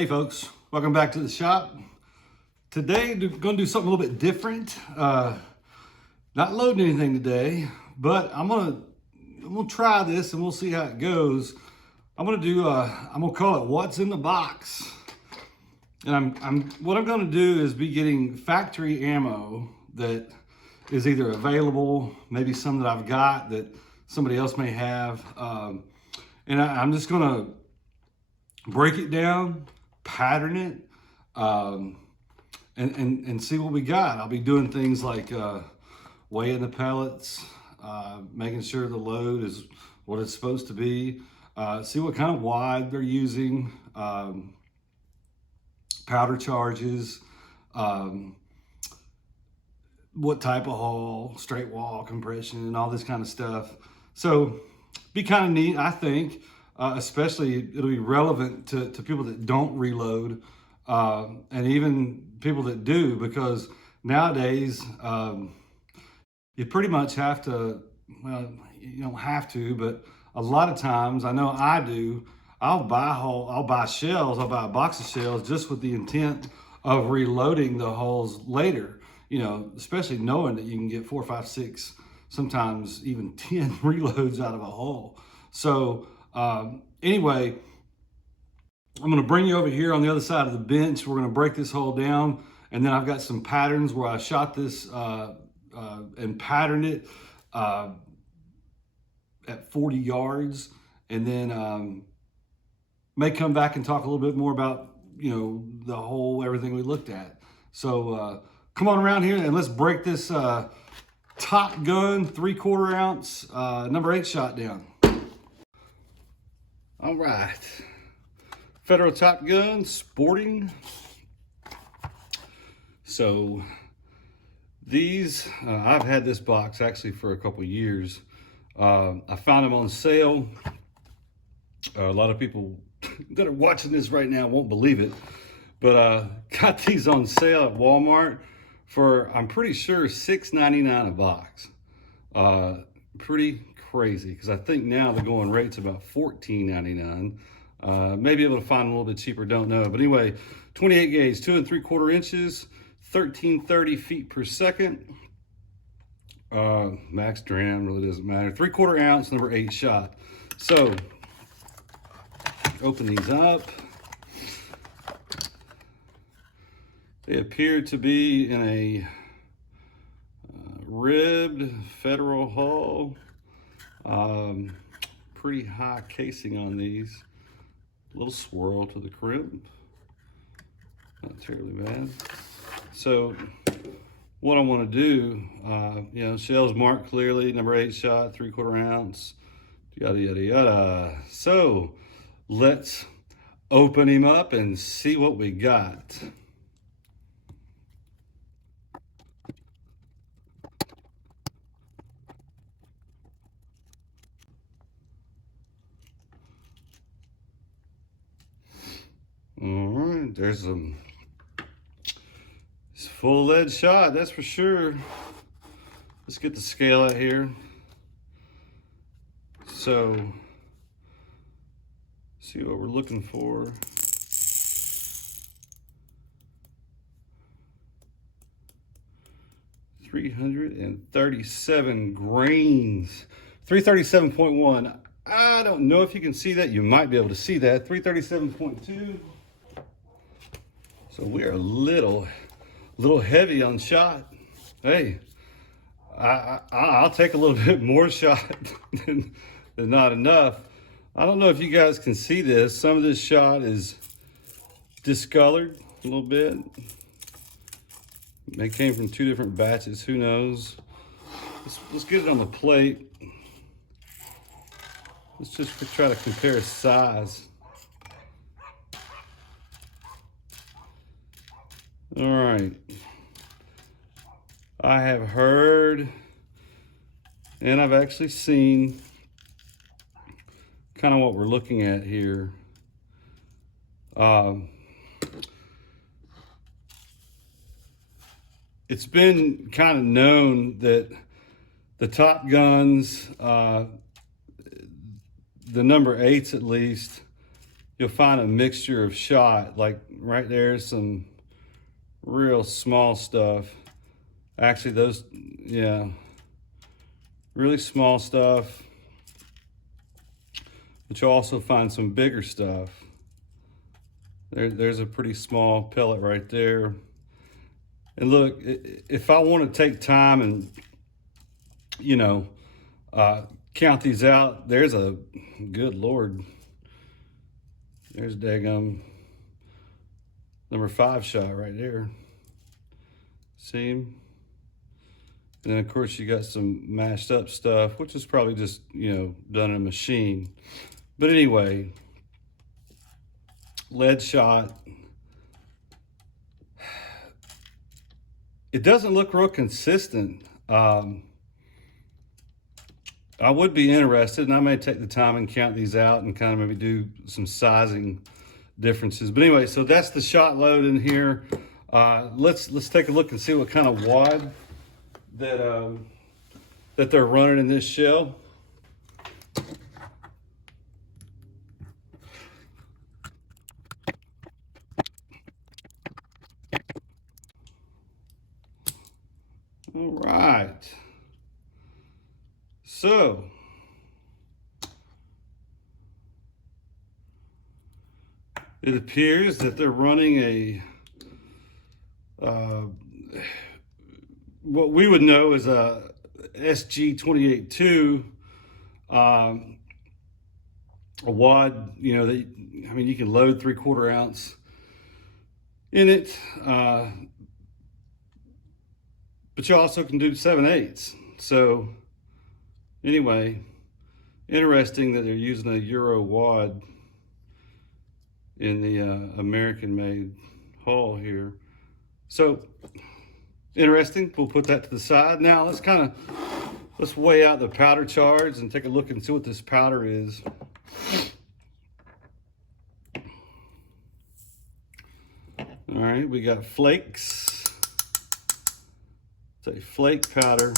Hey folks, welcome back to the shop. Today we're going to do something a little bit different. Not loading anything today, but I'm gonna try this and we'll see how it goes. I'm gonna call it what's in the box. And what I'm gonna do is be getting factory ammo that is either available, maybe some that I've got that somebody else may have. And I'm just gonna break it down, pattern it, and see what we got. I'll be doing things like weighing the pellets, making sure the load is what it's supposed to be, see what kind of wad they're using, powder charges, what type of hull, straight wall compression, and all this kind of stuff. So be kind of neat, I think. Especially it'll be relevant to people that don't reload, and even people that do, because nowadays you pretty much have to, well, you don't have to, but a lot of times, I know I do, I'll buy shells, I'll buy a box of shells just with the intent of reloading the hulls later, especially knowing that you can get 4, 5, 6, sometimes even 10 reloads out of a hull. So anyway, I'm going to bring you over here on the other side of the bench. We're going to break this hull down, and then I've got some patterns where I shot this and patterned it at 40 yards, and then may come back and talk a little bit more about the whole everything we looked at. So come on around here and let's break this Top Gun 3/4 ounce number 8 shot down. All right, Federal Top Gun Sporting. So these, I've had this box actually for a couple years. I found them on sale. A lot of people that are watching this right now won't believe it, but got these on sale at Walmart for, I'm pretty sure, $6.99 a box. Pretty crazy, because I think now the going rate's about $14.99. Maybe able to find them a little bit cheaper, don't know. But anyway, 28 gauge, 2 3/4 inches, 1330 feet per second. Max dram, really doesn't matter. 3/4 ounce, number 8 shot. So open these up. They appear to be in a ribbed Federal hull. Pretty high casing on these. A little swirl to the crimp. Not terribly bad. So what I want to do, shells marked clearly, number 8 shot, 3/4 ounce, yada, yada, yada. So let's open him up and see what we got. All right, there's it's full lead shot, that's for sure. Let's get the scale out here. So, see what we're looking for. .337 grains, 337.1. I don't know if you can see that. You might be able to see that. 337.2. So we are a little heavy on shot. Hey, I'll take a little bit more shot than not enough. I don't know if you guys can see this. Some of this shot is discolored a little bit. They came from 2 different batches, who knows. Let's get it on the plate. Let's just try to compare size. All right. I have heard, and I've actually seen kind of what we're looking at here. It's been kind of known that the Top Guns, the number 8s at least, you'll find a mixture of shot. Like right there, some real small stuff. Actually, those, yeah, really small stuff. But you'll also find some bigger stuff. There's a pretty small pellet right there. And look, if I want to take time and, you know, count these out, there's a, good Lord, there's daggum number 5 shot right there. See him? And then of course you got some mashed up stuff, which is probably just, you know, done in a machine. But anyway, lead shot. It doesn't look real consistent. I would be interested, and I may take the time and count these out and kind of maybe do some sizing differences. But anyway, so that's the shot load in here. Let's take a look and see what kind of wad that that they're running in this shell. All right. So it appears that they're running a what we would know as a SG-28-2, a wad, you know, that, I mean, you can load 3/4 ounce in it, but you also can do 7/8. So anyway, interesting that they're using a Euro wad in the American-made hull here. So interesting. We'll put that to the side. Now let's weigh out the powder charge and take a look and see what this powder is. All right, we got flakes. It's a flake powder.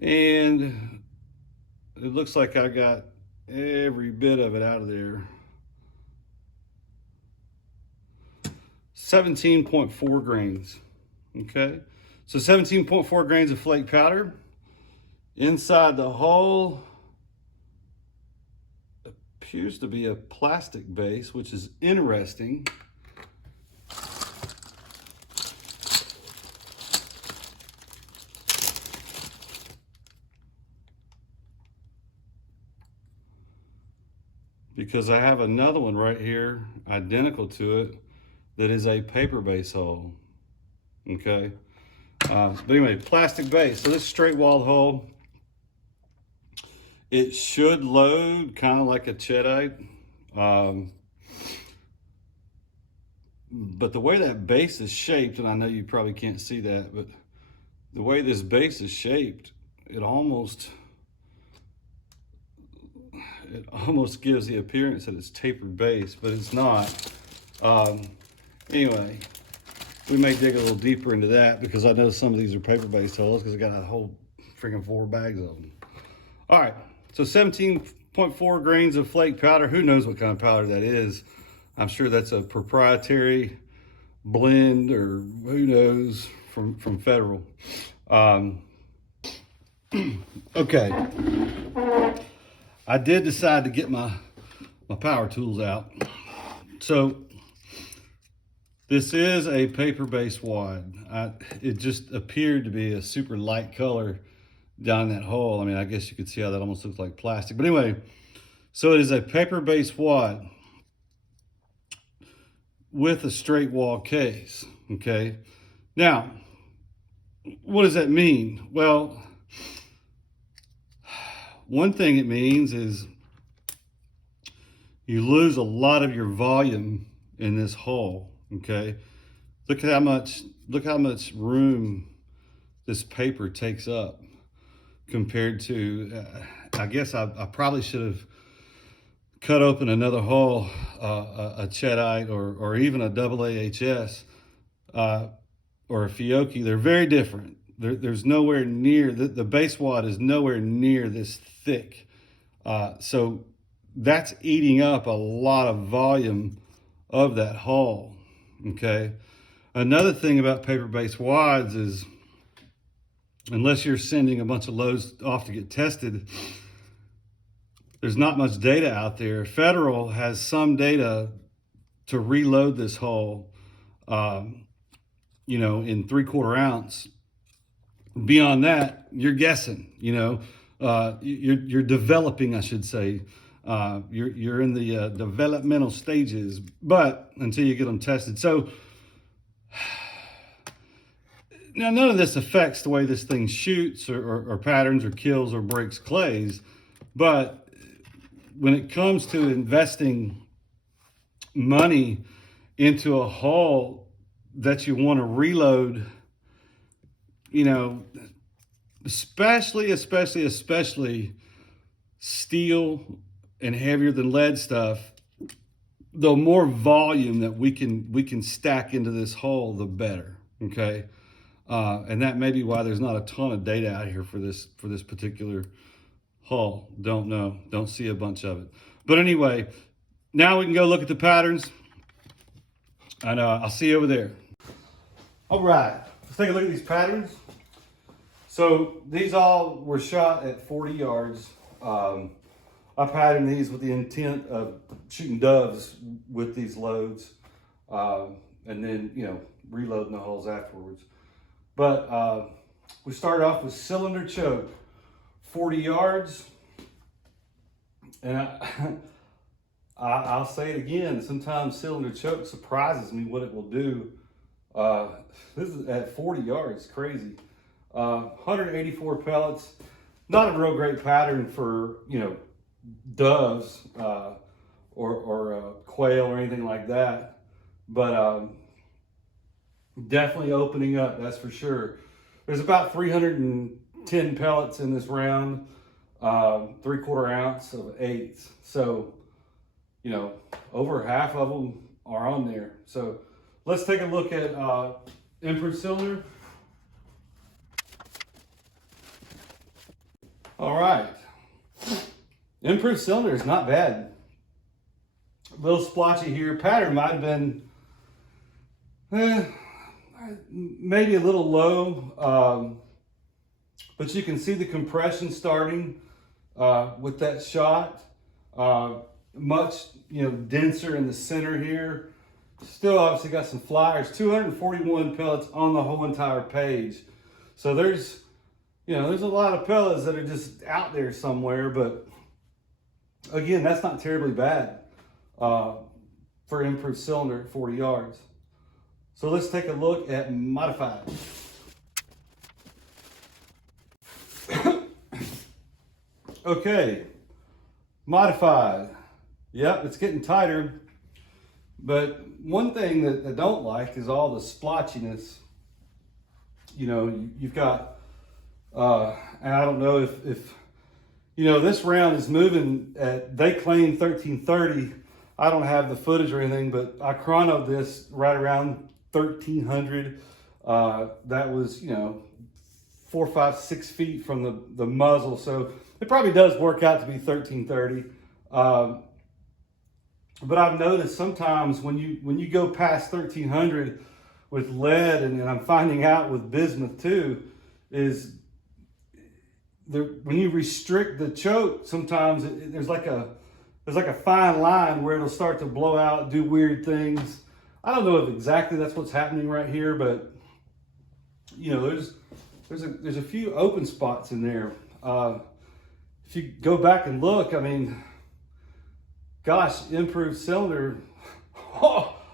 And it looks like I got every bit of it out of there. 17.4 grains, okay? So 17.4 grains of flake powder. Inside the hull appears to be a plastic base, which is interesting. Because I have another one right here, identical to it, that is a paper base hull, okay? But anyway, plastic base. So this straight walled hull, it should load kind of like a Cheddite. But the way that base is shaped, and I know you probably can't see that, but the way this base is shaped, it almost gives the appearance that it's tapered base, but it's not. Anyway, we may dig a little deeper into that because I know some of these are paper-based hulls because I got a whole freaking 4 bags of them. All right, so 17.4 grains of flake powder. Who knows what kind of powder that is? I'm sure that's a proprietary blend or who knows from Federal. Okay. I did decide to get my power tools out. So this is a paper-based wad. It just appeared to be a super light color down that hole. I mean, I guess you could see how that almost looks like plastic. But anyway, so it is a paper-based wad with a straight wall case, okay? Now, what does that mean? Well, one thing it means is you lose a lot of your volume in this hull, okay? Look how much room this paper takes up compared to, I guess I probably should have cut open another hull, a Cheddite or even a double AHS or a Fiocchi. They're very different. there's nowhere near, the base wad is nowhere near this thick. So that's eating up a lot of volume of that hull, okay? Another thing about paper-based wads is, unless you're sending a bunch of loads off to get tested, there's not much data out there. Federal has some data to reload this hull, you know, in 3/4 ounce. Beyond that, you're guessing, you know, you're developing, I should say. You're in the developmental stages, but until you get them tested. So now none of this affects the way this thing shoots or patterns or kills or breaks clays, but when it comes to investing money into a hull that you want to reload, you know, especially steel and heavier than lead stuff, the more volume that we can stack into this hull, the better. Okay, and that may be why there's not a ton of data out here for this particular hull. Don't know, don't see a bunch of it. But anyway, now we can go look at the patterns, and I'll see you over there. All right, let's take a look at these patterns. So these all were shot at 40 yards. I patterned these with the intent of shooting doves with these loads, and then, you know, reloading the hulls afterwards. But we started off with cylinder choke, 40 yards. And I'll say it again, sometimes cylinder choke surprises me what it will do. This is at 40 yards, crazy. 184 pellets, not a real great pattern for, you know, doves or quail or anything like that, but definitely opening up, that's for sure. There's about 310 pellets in this round, 3/4 ounce of 8s. So, you know, over half of them are on there. So let's take a look at improved cylinder. All right, improved cylinder is not bad. A little splotchy here. Pattern might have been maybe a little low, but you can see the compression starting with that shot. Much, you know, denser in the center here. Still obviously got some flyers. 241 pellets on the whole entire page. So there's, you know, there's a lot of pellets that are just out there somewhere, but again, that's not terribly bad for improved cylinder at 40 yards. So let's take a look at modified. Okay, modified. Yep, it's getting tighter, but one thing that I don't like is all the splotchiness. You know, you've got, and I don't know if you know, this round is moving at, they claim 1330. I don't have the footage or anything, but I chronoed this right around 1300. That was, you know, 4, 5, 6 feet from the muzzle. So it probably does work out to be 1330. But I've noticed sometimes when you go past 1300 with lead, and I'm finding out with bismuth too, is when you restrict the choke, sometimes there's like a fine line where it'll start to blow out, do weird things. I don't know if exactly that's what's happening right here, but you know, there's a few open spots in there. If you go back and look, I mean, gosh, improved cylinder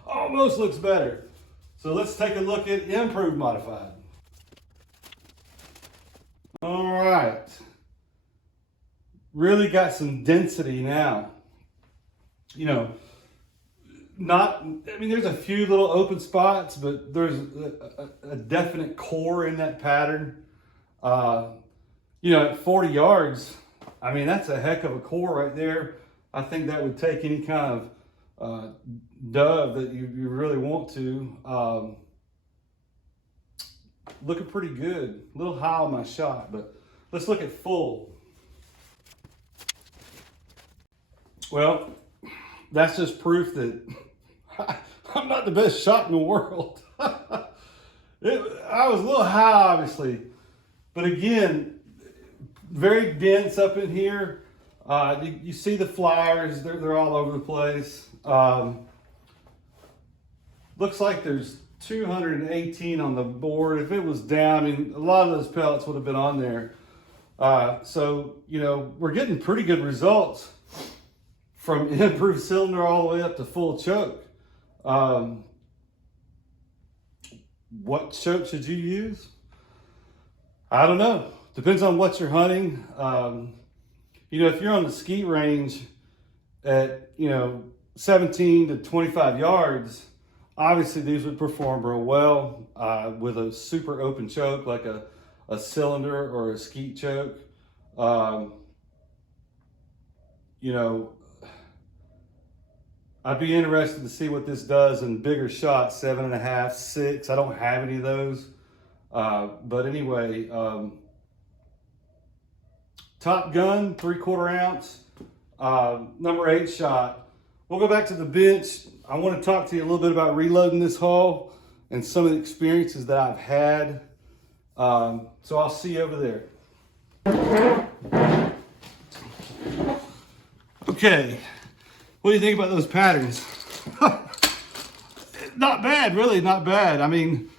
almost looks better. So let's take a look at improved modified. All right, really got some density now. You know, I mean, there's a few little open spots, but there's a definite core in that pattern. You know, at 40 yards, I mean, that's a heck of a core right there. I think that would take any kind of dove that you really want to. looking pretty good. A little high on my shot, but let's look at full. Well, that's just proof that I'm not the best shot in the world. I was a little high, obviously, but again, very dense up in here. You see the flyers, they're all over the place. Looks like there's 218 on the board. If it was down, I mean, a lot of those pellets would have been on there. So, you know, we're getting pretty good results from improved cylinder all the way up to full choke. What choke should you use? I don't know. Depends on what you're hunting. You know, if you're on the skeet range at, 17 to 25 yards, obviously these would perform real well with a super open choke like a cylinder or a skeet choke. I'd be interested to see what this does in bigger shots, 7.5, 6. I don't have any of those. But anyway, Top Gun, 3/4 ounce, number 8 shot. We'll go back to the bench. I want to talk to you a little bit about reloading this hull and some of the experiences that I've had. So I'll see you over there. Okay, what do you think about those patterns? Not bad, really, not bad. I mean,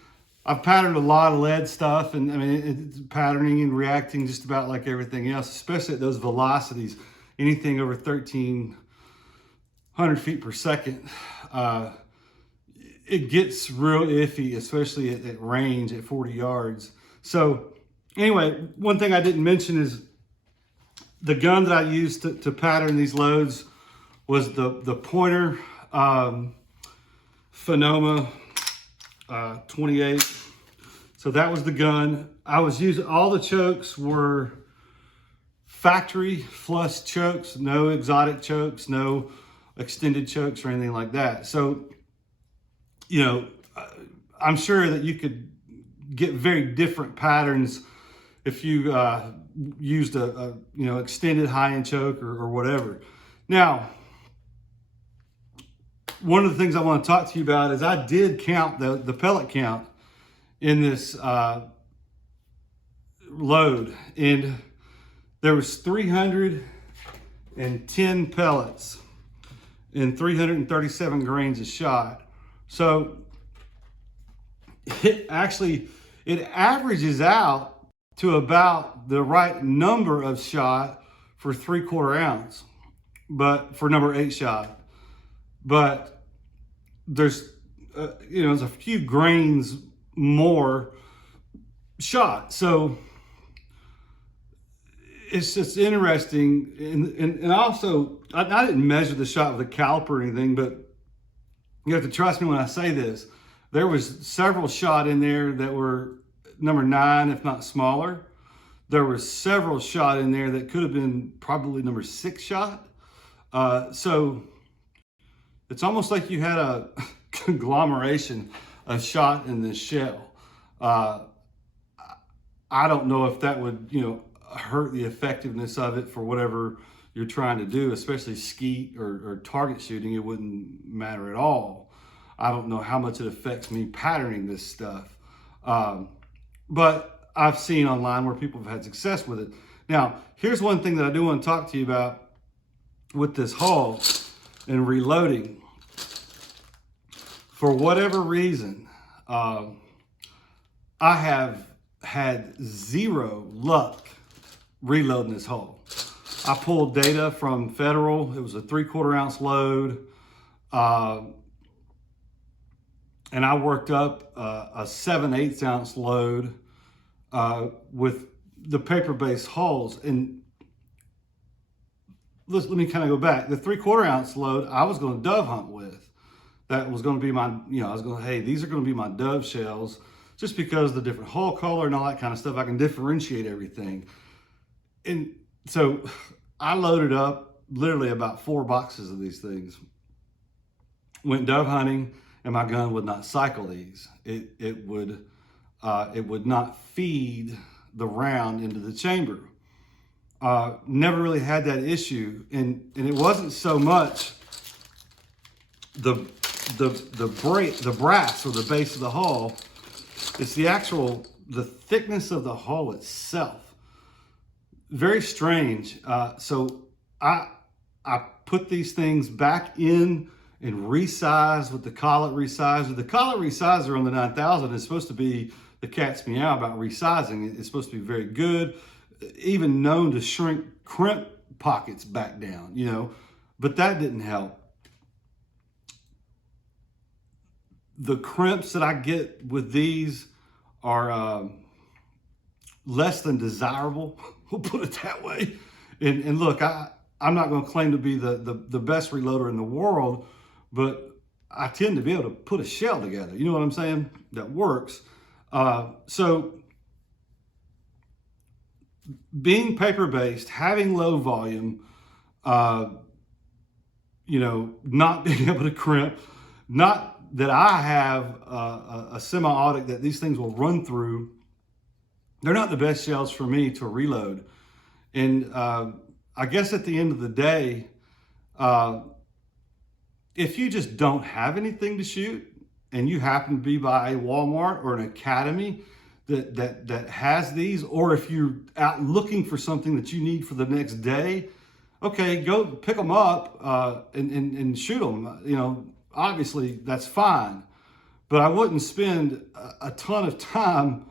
I've patterned a lot of lead stuff, and I mean, it's patterning and reacting just about like everything else, especially at those velocities, anything over 1,300 feet per second. It gets real iffy, especially at range at 40 yards. So anyway, one thing I didn't mention is the gun that I used to pattern these loads was the Pointer Phenoma 28. So that was the gun. I was using, all the chokes were factory flush chokes, no exotic chokes, no extended chokes or anything like that. So, I'm sure that you could get very different patterns if you used a extended high-end choke or whatever. Now, one of the things I want to talk to you about is I did count the pellet count in this load, and there was 310 pellets and 337 grains a shot. So it averages out to about the right number of shot for 3/4 ounce, but for number 8 shot. But there's there's a few grains more shot. So it's just interesting. And also, I didn't measure the shot with a caliper or anything, but you have to trust me when I say this. There was several shot in there that were number 9, if not smaller. There was several shot in there that could have been probably number 6 shot. So it's almost like you had a conglomeration of shot in this shell. I don't know if that would, hurt the effectiveness of it for whatever you're trying to do, especially skeet or target shooting. It wouldn't matter at all. I don't know how much it affects me patterning this stuff. But I've seen online where people have had success with it. Now, here's one thing that I do want to talk to you about with this hull and reloading. For whatever reason, I have had zero luck reloading this hull. I pulled data from Federal. It was a 3/4 ounce load. And I worked up a 7/8 ounce load with the paper-based hulls. And let me kind of go back. The 3/4 ounce load I was going to dove hunt with. That was going to be my, I was going to, hey, these are going to be my dove shells, just because of the different hull color and all that kind of stuff. I can differentiate everything. And so I loaded up literally about 4 boxes of these things. Went dove hunting, and my gun would not cycle these. It would it would not feed the round into the chamber. Never really had that issue, and it wasn't so much the brass or the base of the hull. It's the thickness of the hull itself. Very strange. So I put these things back in and resized with the collet resizer. The collet resizer on the 9000 is supposed to be the cat's meow about resizing. It's supposed to be very good, even known to shrink crimp pockets back down, you know, but that didn't help. The crimps that I get with these are less than desirable. We'll put it that way. And look, I'm not going to claim to be the best reloader in the world, but I tend to be able to put a shell together. You know what I'm saying? That works. So being paper-based, having low volume, you know, not being able to crimp, not that I have a semi-autic that these things will run through, they're not the best shells for me to reload. And I guess at the end of the day, if you just don't have anything to shoot and you happen to be by a Walmart or an academy that has these, or if you're out looking for something that you need for the next day, okay, go pick them up and shoot them. You know, obviously that's fine, but I wouldn't spend a ton of time,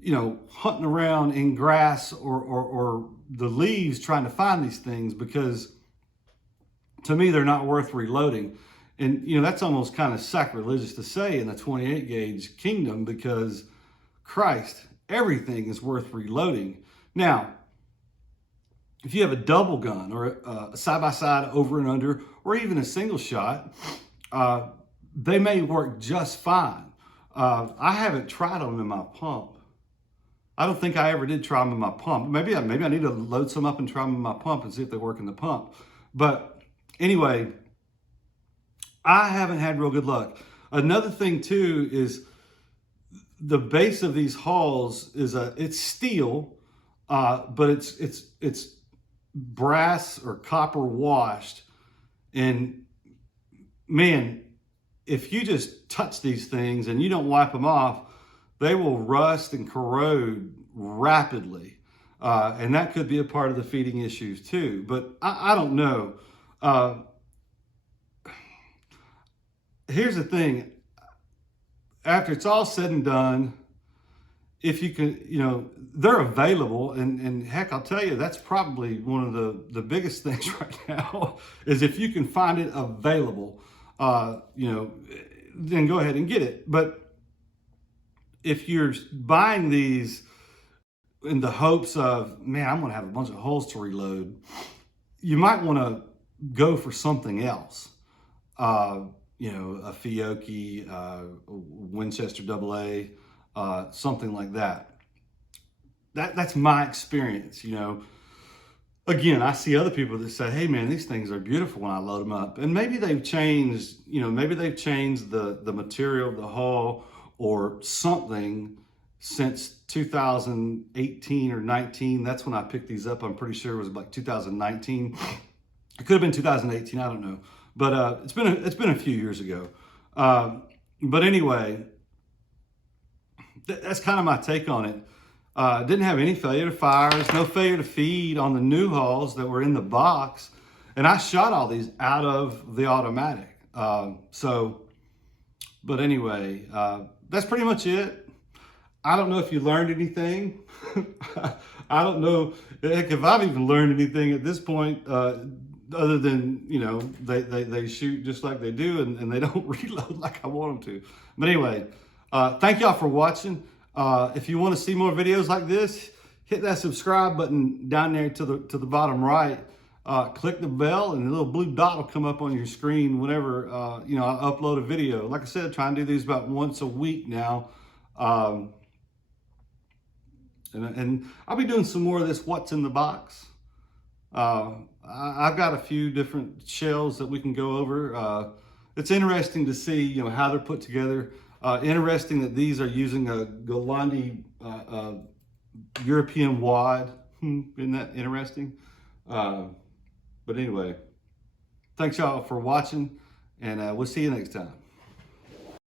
you know, hunting around in grass or the leaves trying to find these things, because to me, they're not worth reloading. And, you know, that's almost kind of sacrilegious to say in the 28 gauge kingdom, because Christ, everything is worth reloading. Now, if you have a double gun or a side-by-side over and under, or even a single shot, they may work just fine. I haven't tried them in my pump. I don't think I ever did try them in my pump. Maybe I need to load some up and try them in my pump and see if they work in the pump. But anyway, I haven't had real good luck. Another thing too is the base of these hulls is it's steel, but it's brass or copper washed. And man, if you just touch these things and you don't wipe them off, they will rust and corrode rapidly. And that could be a part of the feeding issues too. But I don't know. Here's the thing. After it's all said and done, if you can, you know, they're available. And heck, I'll tell you, that's probably one of the biggest things right now is if you can find it available, you know, then go ahead and get it. But if you're buying these in the hopes of, man, I'm going to have a bunch of holes to reload, you might want to go for something else. You know, a Fiocchi, Winchester AA, something like that. That's my experience, you know. Again, I see other people that say, hey man, these things are beautiful when I load them up. And maybe they've changed, you know, maybe they've changed the material of the hull or something since 2018 or 19. That's when I picked these up. I'm pretty sure it was like 2019. It could have been 2018, I don't know. But it's been a few years ago. But anyway, that's kind of my take on it. Didn't have any failure to fires, no failure to feed on the new hulls that were in the box. And I shot all these out of the automatic. But anyway, that's pretty much it. I don't know if you learned anything. I don't know if I've even learned anything at this point, other than, you know, they shoot just like they do and they don't reload like I want them to. But anyway, thank y'all for watching. If you want to see more videos like this, hit that subscribe button down there to the bottom right. Click the bell and the little blue dot will come up on your screen whenever, you know, I upload a video. Like I said, I try and do these about once a week now. And I'll be doing some more of this what's in the box. I've got a few different shells that we can go over. It's interesting to see, you know, how they're put together. Interesting that these are using a Galandi European wad. Isn't that interesting? But anyway, thanks y'all for watching, and we'll see you next time.